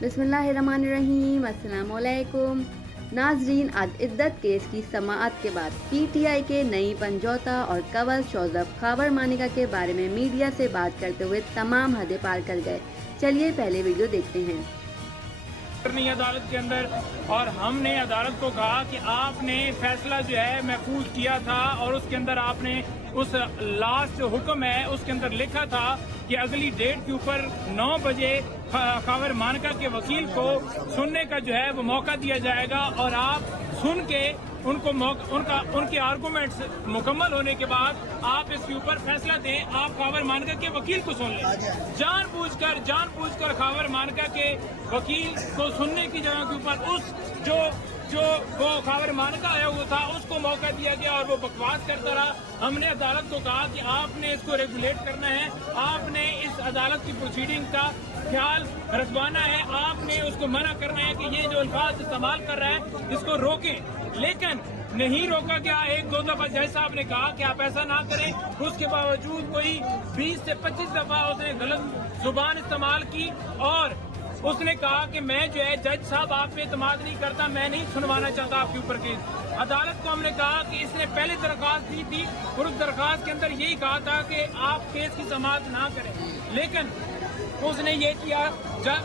بسم اللہ الرحمن الرحیم۔ السلام علیکم ناظرین، آج عدت کیس کی سماعت کے بعد پی ٹی آئی کے نئی پنجوتا اور کنور شوذب خاور مانیکا کے بارے میں میڈیا سے بات کرتے ہوئے تمام حدیں پار کر گئے۔ چلیے پہلے ویڈیو دیکھتے ہیں۔ عدالت کے اندر اور ہم نے عدالت کو کہا کہ آپ نے فیصلہ جو ہے محفوظ کیا تھا اور اس کے اندر آپ نے اس لاسٹ حکم ہے اس کے اندر لکھا تھا کہ اگلی ڈیٹ کے اوپر 9 بجے خاور مانیکا کے وکیل کو سننے کا جو ہے وہ موقع دیا جائے گا، اور آپ سن کے ان کے آرگومنٹس مکمل ہونے کے بعد آپ اس کے اوپر فیصلہ دیں۔ آپ خاور مانیکا کے وکیل کو سن لیں، جان بوجھ کر خاور مانیکا کے وکیل کو سننے کی جگہ کے اوپر اس جو وہ خاور مانیکا آیا ہوا تھا اس کو موقع دیا گیا اور وہ بکواس کرتا رہا۔ ہم نے عدالت کو کہا کہ آپ نے اس کو ریگولیٹ کرنا ہے، آپ نے اس عدالت کی پروسیڈنگ کا خیال رکھوانا ہے، آپ نے اس کو منع کرنا ہے کہ یہ جو الفاظ استعمال کر رہا ہے اس کو روکیں، لیکن نہیں روکا گیا۔ 1-2 دفعہ جج صاحب نے کہا کہ آپ ایسا نہ کریں، اس کے باوجود کوئی 20 سے 25 دفعہ اس نے غلط زبان استعمال کی اور اس نے کہا کہ میں جو ہے جج صاحب آپ پہ اعتماد نہیں کرتا، میں نہیں سنوانا چاہتا آپ کے اوپر کیس۔ عدالت کو ہم نے کہا کہ اس نے پہلے درخواست دی تھی اور اس درخواست کے اندر یہی کہا تھا کہ آپ کیس کی سماعت نہ کریں، لیکن اس نے یہ کیا،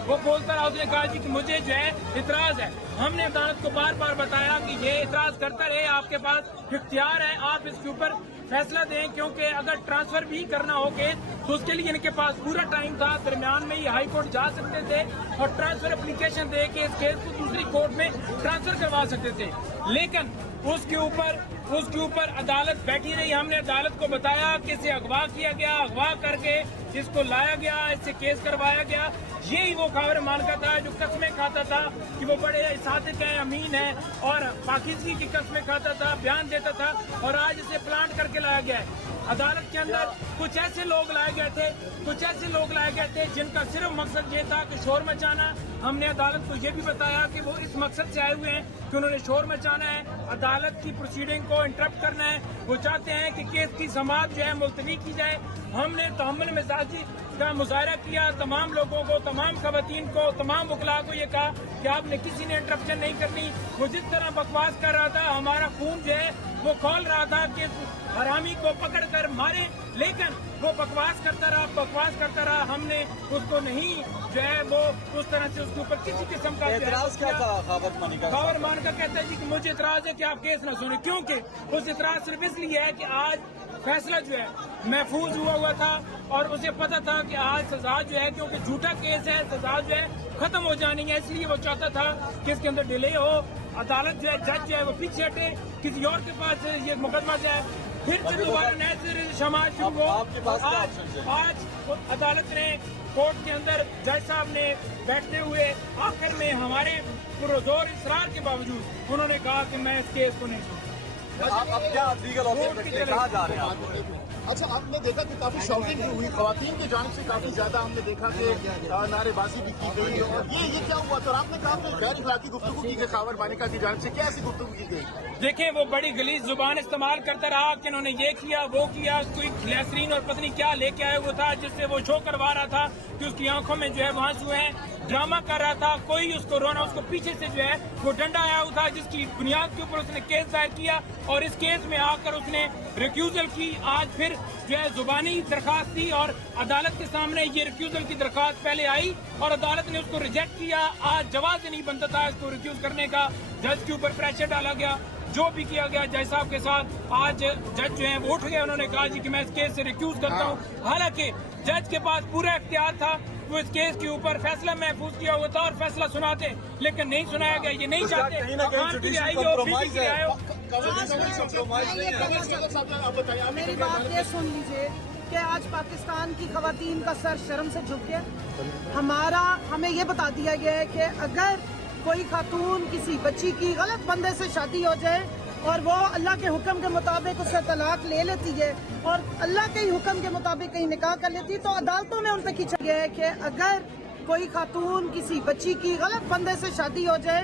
وہ بولتا رہا، اس نے کہا جی کہ مجھے جو ہے اعتراض ہے۔ ہم نے عدالت کو بار بار بتایا کہ یہ اعتراض کرتا رہے، آپ کے پاس اختیار ہے، آپ اس کے اوپر فیصلہ دیں، کیونکہ اگر ٹرانسفر بھی کرنا ہو کیس تو اس کے لیے ان کے پاس پورا ٹائم تھا، درمیان میں یہ ہائی کورٹ جا سکتے تھے اور ٹرانسفر اپلیکیشن دے کے اس کیس کو دوسری کورٹ میں ٹرانسفر کروا سکتے تھے، لیکن اس کے اوپر عدالت بیٹھی رہی۔ ہم نے عدالت کو بتایا کہ اسے اغوا کیا گیا، اغوا کر کے اس کو لایا گیا، اس سے کیس کروایا گیا۔ یہی وہ خاور مانیکا تھا جو قسمیں کھاتا تھا کہ وہ بڑے صادق ہیں، امین ہیں اور پاکیزگی کی قسمیں کھاتا تھا، بیان دیتا تھا، اور آج اسے پلانٹ کر کے لایا گیا ہے۔ عدالت کے اندر کچھ ایسے لوگ لائے گئے تھے جن کا صرف مقصد یہ تھا کہ شور مچانا۔ ہم نے عدالت کو یہ بھی بتایا کہ وہ اس مقصد سے آئے ہوئے ہیں کہ انہوں نے شور مچانا ہے، عدالت کی پروسیڈنگ کو انٹرپٹ کرنا ہے، وہ چاہتے ہیں کہ کیس کی سماعت جو ہے ملتوی کی جائے۔ ہم نے تحمل مزاجی کا مظاہرہ کیا، تمام لوگوں کو، تمام خواتین کو، تمام وکلاء کو یہ کہا کہ آپ نے کسی نے انٹرپشن نہیں کرنی۔ وہ جس طرح بکواس کر رہا تھا، ہمارا خون جو ہے وہ کھول رہا تھا کہ حرامی کو پکڑ کر مارے، لیکن وہ بکواس کرتا رہا۔ ہم نے اس کو نہیں جو ہے وہ اس طرح سے اس کے اوپر کسی قسم کا اعتراض کیا تھا خاور مانیکا کہتا ہے جی کہ مجھے اعتراض ہے کہ آپ کیس نہ سنیں، کیونکہ اس اعتراض صرف اس لیے ہے کہ آج فیصلہ جو ہے محفوظ ہوا تھا اور اسے پتا تھا کہ آج سزا جو ہے، کیونکہ جھوٹا کیس ہے، سزا جو ہے ختم ہو جانی ہے، اس لیے وہ چاہتا تھا کہ اس کے اندر ڈیلے ہو، عدالت جو ہے، جج جو ہے وہ پیچھے ہٹے، کسی اور کے پاس یہ مقدمہ جو ہے پھر سے دوبارہ نئے سرے سے سماعت شروع ہو۔ آج عدالت نے کورٹ کے اندر جج صاحب نے بیٹھتے ہوئے آخر میں ہمارے پرزور اصرار کے باوجود انہوں نے کہا کہ میں اس کیس کو نہیں سنتا۔ اب کیا لیگل آپشن رکھتے ہیں، کہاں جا رہے ہیں آپ؟ اچھا، آپ نے دیکھا کہ کافی شاؤٹنگ بھی ہوئی، خواتین کی جانب سے کافی زیادہ ہم نے دیکھا کہ نعرے بازی بھی کی گئی، اور یہ کیا ہوا تھا؟ آپ نے کہا کہ غیر اخلاقی گفتگو کی گئی خاور مانیکا کی جانب سے، کیا ایسی گفتگو کی گئی؟ دیکھیں، وہ بڑی غلیظ زبان استعمال کرتا رہا کہ انہوں نے یہ کیا، وہ کیا، کوئی گلیسرین اور پتنی کیا لے کے آیا ہوا تھا جس سے وہ شو کروا رہا تھا کہ اس کی آنکھوں میں جو ہے وہاں جو ہے ڈرامہ کر رہا تھا، کوئی اس کو رونا، اس کو پیچھے سے جو ہے وہ ڈنڈا آیا ہوا تھا جس کی بنیاد کے اوپر اس نے کیس دائر کیا، اور اس کیس میں آ کر اس نے ریکیوزل کی۔ آج پھر جو ہے زبانی درخواست دی اور عدالت کے سامنے یہ ریکیوزل کی درخواست پہلے آئی اور عدالت نے اس کو ریجیکٹ کیا۔ آج جواز نہیں بنتا تھا اس کو ریکیوز کرنے کا، جج کے اوپر پریشر ڈالا گیا، جو بھی کیا گیا جج صاحب کے ساتھ۔ آج جج جو ہیں وہ اٹھ گئے، انہوں نے کہا جی کہ میں اس کیس سے ریکیوز کرتا ہوں، حالانکہ جج کے پاس پورا اختیار تھا، وہ اس کیس کے اوپر فیصلہ محفوظ کیا ہوا تھا اور فیصلہ سناتے، لیکن نہیں سنایا گیا۔ یہ نہیں چاہتے میری بات یہ سن لیجیے کہ آج پاکستان کی خواتین کا سر شرم سے جھک گیا۔ ہمیں یہ بتا دیا گیا ہے کہ اگر کوئی خاتون کسی بچی کی غلط بندے سے شادی ہو جائے اور وہ اللہ کے حکم کے مطابق اس سے طلاق لے لیتی ہے اور اللہ کے ہی حکم کے مطابق کہیں نکاح کر لیتی ہے، تو عدالتوں میں ان پہ کھینچا گیا ہے کہ اگر کوئی خاتون کسی بچی کی غلط بندے سے شادی ہو جائے